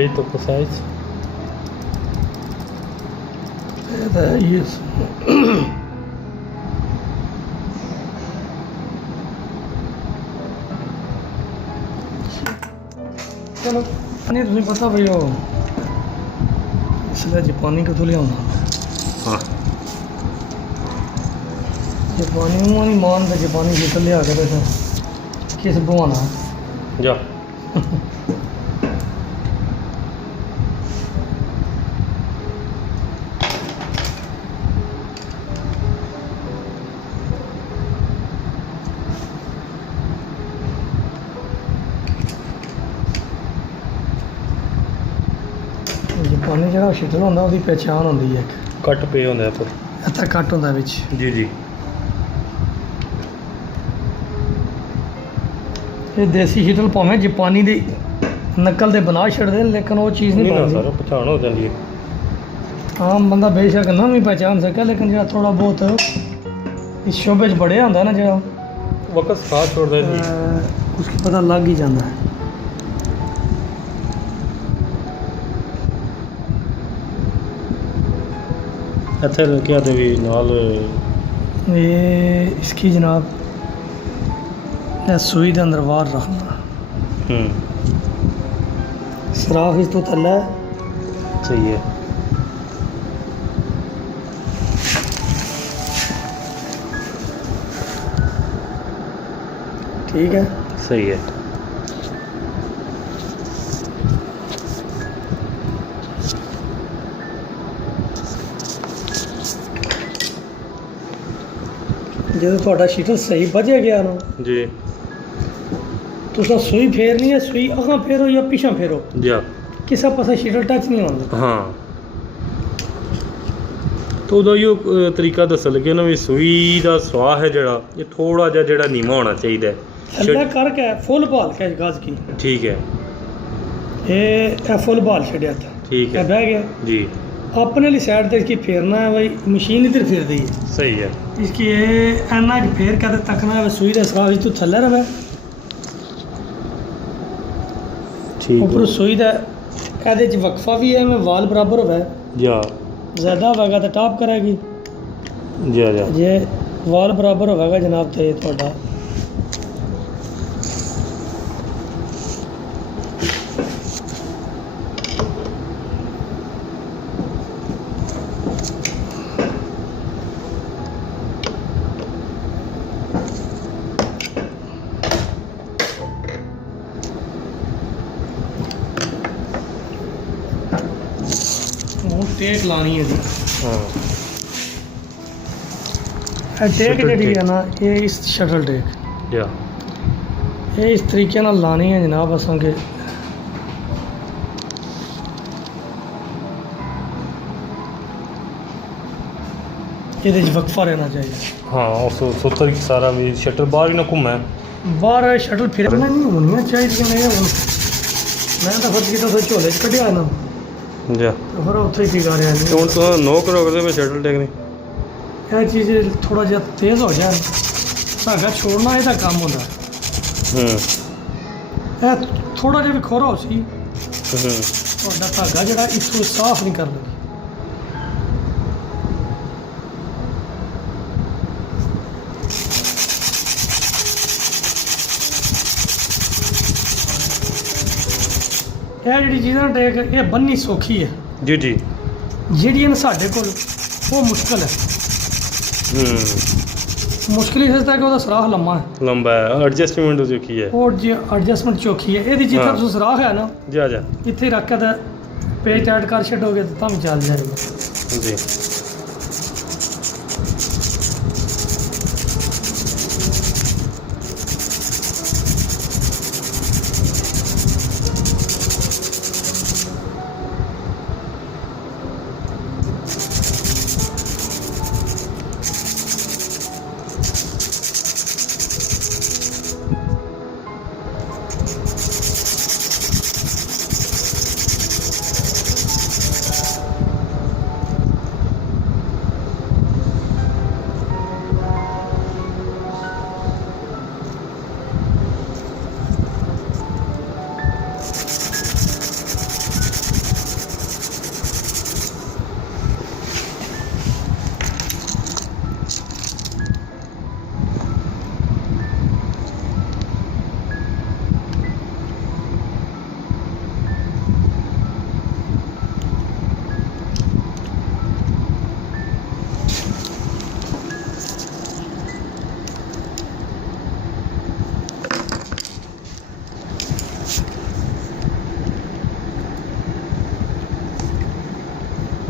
Delete the size. Yes. चलो नहीं तुम्हें पता भाई वो इसलिए जापानी कितों लिया हाँ जापानी नहीं मान के जापानी हीटर लिया के तो किस बहाना जा जापानी जगह हीटर होंदा उसकी पहचान होंदी है कट पे होंदा है फिर इतना कट होंदा विच जी जी ये देसी हीटर भावें जापानी दी नकल दे बना छड़दे लेकिन वो चीज़ नहीं ना बनदी सर पहचान हो जाती है आम बंदा बेशक ना भी पहचान सके लेकिन जो थोड़ा बहुत इस शोबे च बड़े आंदा ना जो वक्त साथ छोड़ दे उसकी पता लग ही जाता है ਇੱਥੇ क्या ਤੇ ਵੀ ਨਾਲ ये इसकी जनाब सुई के अंदर वार रखना सुराख इस तो थल्ले सही है ठीक है सही है जो थोड़ा शीटर सही बजे गया ना जी तुसा सुई फेरनी है सुई अगां फेरो या पिछां फेरो जा किसा पासा शीटर टच नहीं होंदा हाँ तो ਉਹਦਾ ਹੀ ਤਰੀਕਾ ਦੱਸਣ ਲੱਗੇ ਨਾ ਵੀ ਸੂਈ ਦਾ ਸਵਾਹ ਹੈ ਜਿਹੜਾ ਇਹ ਥੋੜਾ ਜਿਹਾ ਜਿਹੜਾ ਨੀਵਾਂ ਹੋਣਾ ਚਾਹੀਦਾ ਹੈ थल्ले करके फुल भाल के गज की ठीक है ये फुल भाल छड़िया था ठीक है बह गया जी अपने वाली साइड से इसकी फेरना है भाई मशीन इधर फिर दी है सही है इसकी ये एना की फेर के तकना है सुई का सुराख तो थल्ले रहे ठीक ऊपर सुई का ਇਹਦੇ ਚ ਵਕਫਾ ਵੀ ਹੈ ਮੈਂ ਵਾਲ ਬਰਾਬਰ ਹੋਵੇ जा ज़्यादा होगा तो टॉप करेगी जा जा जे वाल बराबर होगा जनाब तो ये थोड़ा टेक लानी है जी हाँ टेक Shuttle जी take। है ना ये इस शटल टेक जा ये इस तरीके नाल लानी है जनाब असां के ये वक्फा रहना चाहिए हाँ उस सुतर की सारा भी शटर बाहर ही ना घूमे बाहर शटल फिरना नहीं होनी चाहिए नहीं मैं तो फर्ज किया तो झोले च कढ़िया ना जा तो फिर उत्थे ही फिका रहा तो हूँ तो नोक रखते मैं शटल टेकनी यह चीज़ थोड़ा जहा तेज़ हो जाए धागा छोड़ना यदा काम होता थोड़ा जहा भी खोरा हो सी धागा जरा इतों साफ नहीं कर लगी यह जी चीज़ा टेक ये बन्नी सौखी है जी जी जी साढ़े को वो मुश्किल है मुश्किल इस तक वो सुराख लम्मा है लंबा है एडजस्टमेंट जो की है और जी एडजस्टमेंट चौखी है ये जितना हाँ। सुराख है ना जा जा इतने रख के तो पेज टाइट कर छोड़ोगे तो तब चल जाएगा जी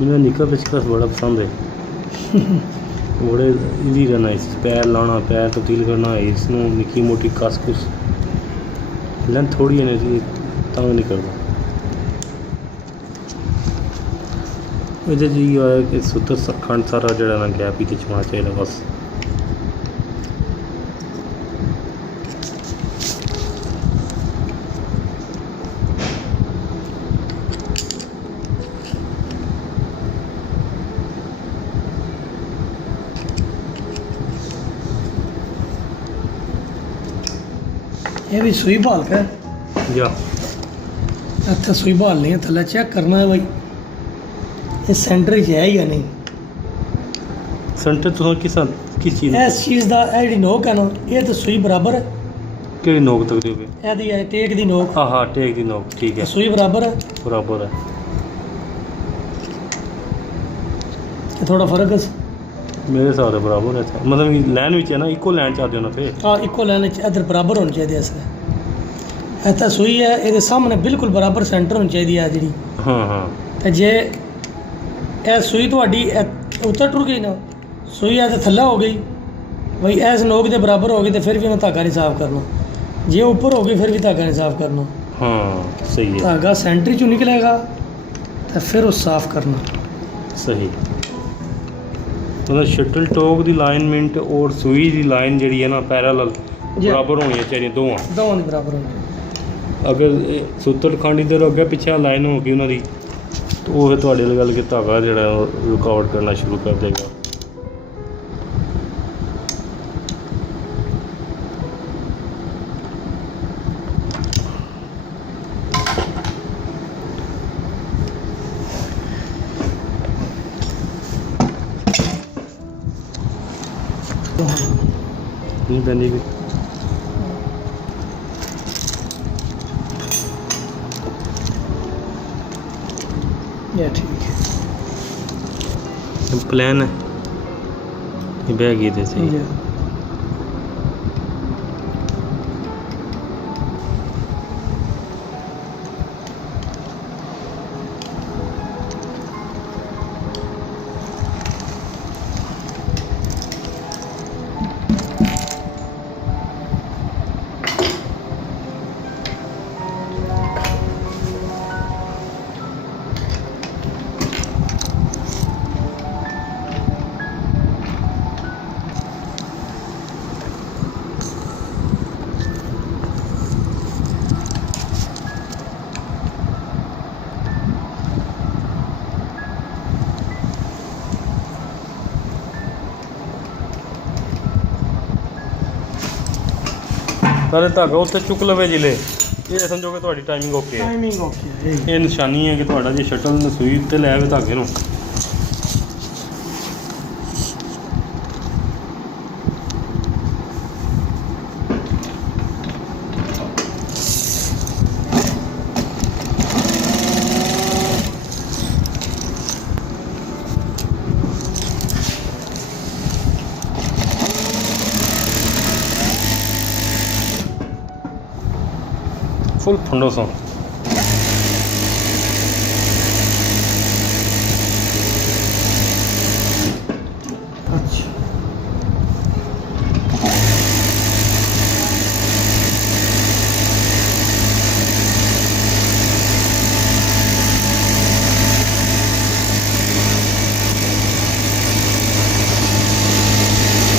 ਮੈਨੂੰ ਨਿੱਕਾ ਪਿਚਕਸ ਬੜਾ ਪਸੰਦ ਹੈ। बड़े इजी रहना इस पैर लाना, पैर तब्दील करना, इसनों निक्की मोटी कस कुस लेंथ थोड़ी है जी तंग नहीं करता। ये जी है कि सूत्र खंड सारा जड़ा ना गैप ही होना चाहिए बस। ये भी सूई भाल के या इतना सूई भालनी है, थल्ले चेक करना है भाई ये सेंटर च है या नहीं। सेंटर तो किस चीज़ इस चीज़ का जी नोक है ना, ये तो सूई बराबर है। कि नोक तक दी यदि है टेक दी नोक, हाँ हाँ टेक दी नोक ठीक है, सूई बराबर है, बराबर है। कि थोड़ा फर्क है मेरे हिसाब से बराबर है, मतलब लैन है ना, इको लैन चाहते हो ना फिर। हाँ इको लाइन इधर बराबर होनी चाहिए इसके। इतना सूई है ये सामने बिल्कुल बराबर सेंटर होनी चाहिए है जी। हाँ हाँ तो जे ए सूई थोड़ी उत्तर टुर गई ना, सूई है तो थल्ला हो गई भाई, ऐस नोक के बराबर हो गई तो फिर भी मैं धागा नहीं साफ करना, जे ऊपर हो गई फिर भी धागा नहीं साफ करना। हाँ सही है, धागा सेंटर चो निकलेगा तो फिर उस साफ करना सही। मतलब शटल टॉक की अलाइनमेंट और सूई की लाइन जी है ना पैरेलल बराबर होनी चाहिए दोवां दोवां बराबर होनी। अगर सूत्र खंड इधर अगे पिछे लाइन होगी उन्होंने तो वो फिर थोड़े गल कि धागा जो रुकावट करना शुरू कर देगा। नहीं पैंदी कोई ये ठीक है प्लान है ये बैग ये थे सही। ये पहले धागा उत्ते चुक लवे जिले ये समझो कि थोड़ी टाइमिंग ओके है। टाइमिंग ओके है ये निशानी है कि थोड़ा जी शटल ने सूई उत्ते लै आवे धागे नूं। फुल फंडो सौ